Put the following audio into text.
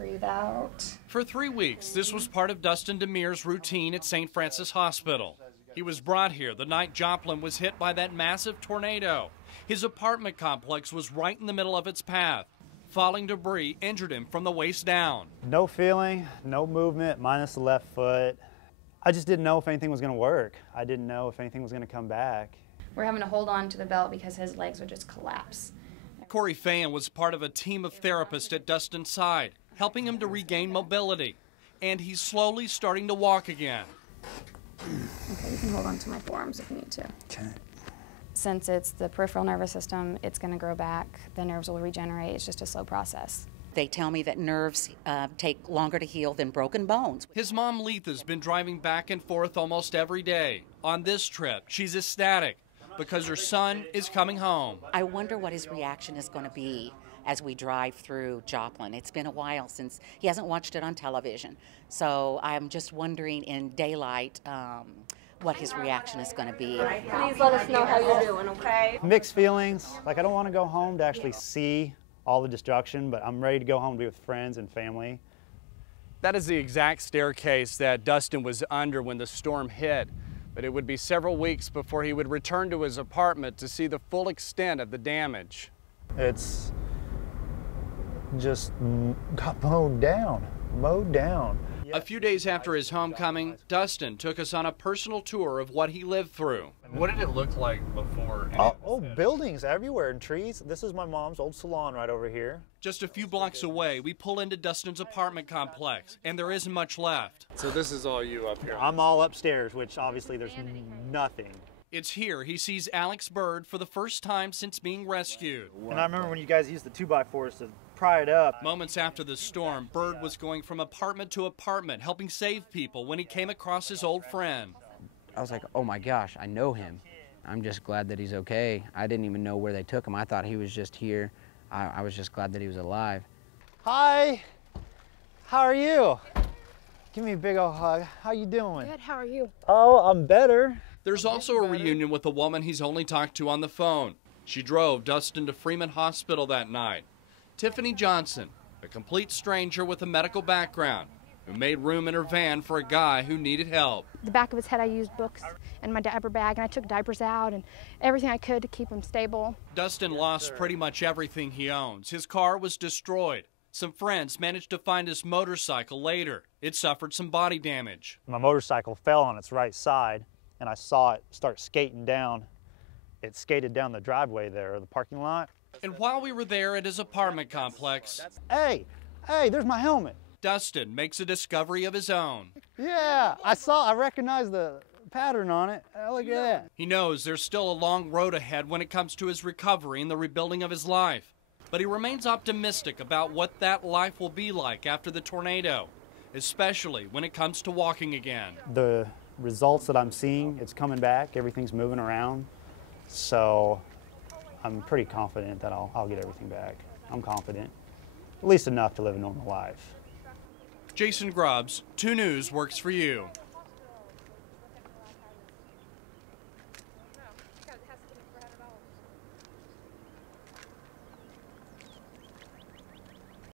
Breathe out. For 3 weeks, this was part of Dustin DeMier's routine at St. Francis Hospital. He was brought here the night Joplin was hit by that massive tornado. His apartment complex was right in the middle of its path. Falling debris injured him from the waist down. No feeling, no movement, minus the left foot. I just didn't know if anything was going to work. I didn't know if anything was going to come back. We're having to hold on to the belt because his legs would just collapse. Corey Fayan was part of a team of therapists at Dustin's side, helping him to regain mobility. And he's slowly starting to walk again. Okay, you can hold on to my forearms if you need to. Okay. Since it's the peripheral nervous system, it's going to grow back. The nerves will regenerate. It's just a slow process. They tell me that nerves take longer to heal than broken bones. His mom, Letha's been driving back and forth almost every day. On this trip, she's ecstatic because her son is coming home. I wonder what his reaction is going to be as we drive through Joplin. It's been a while since he hasn't watched it on television. So I'm just wondering in daylight what his reaction is going to be. Please let us know how you're doing, okay? Mixed feelings. Like, I don't want to go home to actually see all the destruction, but I'm ready to go home to be with friends and family. That is the exact staircase that Dustin was under when the storm hit. But it would be several weeks before he would return to his apartment to see the full extent of the damage. It's just got mowed down, mowed down. A few days after his homecoming, Dustin took us on a personal tour of what he lived through. What did it look like before? Oh, buildings everywhere and trees. This is my mom's old salon right over here. Just a few blocks away, we pull into Dustin's apartment complex, and there isn't much left. So this is all you up here? I'm all upstairs, which obviously there's nothing. It's here he sees Alex Bird for the first time since being rescued. And I remember when you guys used the 2x4s to pry it up. Moments after the storm, Bird was going from apartment to apartment, helping save people when he came across his old friend. I was like, oh my gosh, I know him. I'm just glad that he's okay. I didn't even know where they took him. I thought he was just here. I was just glad that he was alive. Hi, how are you? Give me a big old hug. How you doing? Good, how are you? Oh, I'm better. There's also a reunion with a woman he's only talked to on the phone. She drove Dustin to Freeman Hospital that night. Tiffany Johnson, a complete stranger with a medical background, who made room in her van for a guy who needed help. The back of his head I used books and my diaper bag, and I took diapers out and everything I could to keep him stable. Dustin lost pretty much everything he owns. His car was destroyed. Some friends managed to find his motorcycle later. It suffered some body damage. My motorcycle fell on its right side, and I saw it start skating down. It skated down the driveway there, the parking lot. And while we were there at his apartment complex, Hey, there's my helmet. Dustin makes a discovery of his own. Yeah, I recognized the pattern on it. Look at that. He knows there's still a long road ahead when it comes to his recovery and the rebuilding of his life. But he remains optimistic about what that life will be like after the tornado, especially when it comes to walking again. The results that I'm seeing, it's coming back, everything's moving around. So I'm pretty confident that I'll get everything back. I'm confident, at least enough to live a normal life. Jason Grubbs, 2 News works for you.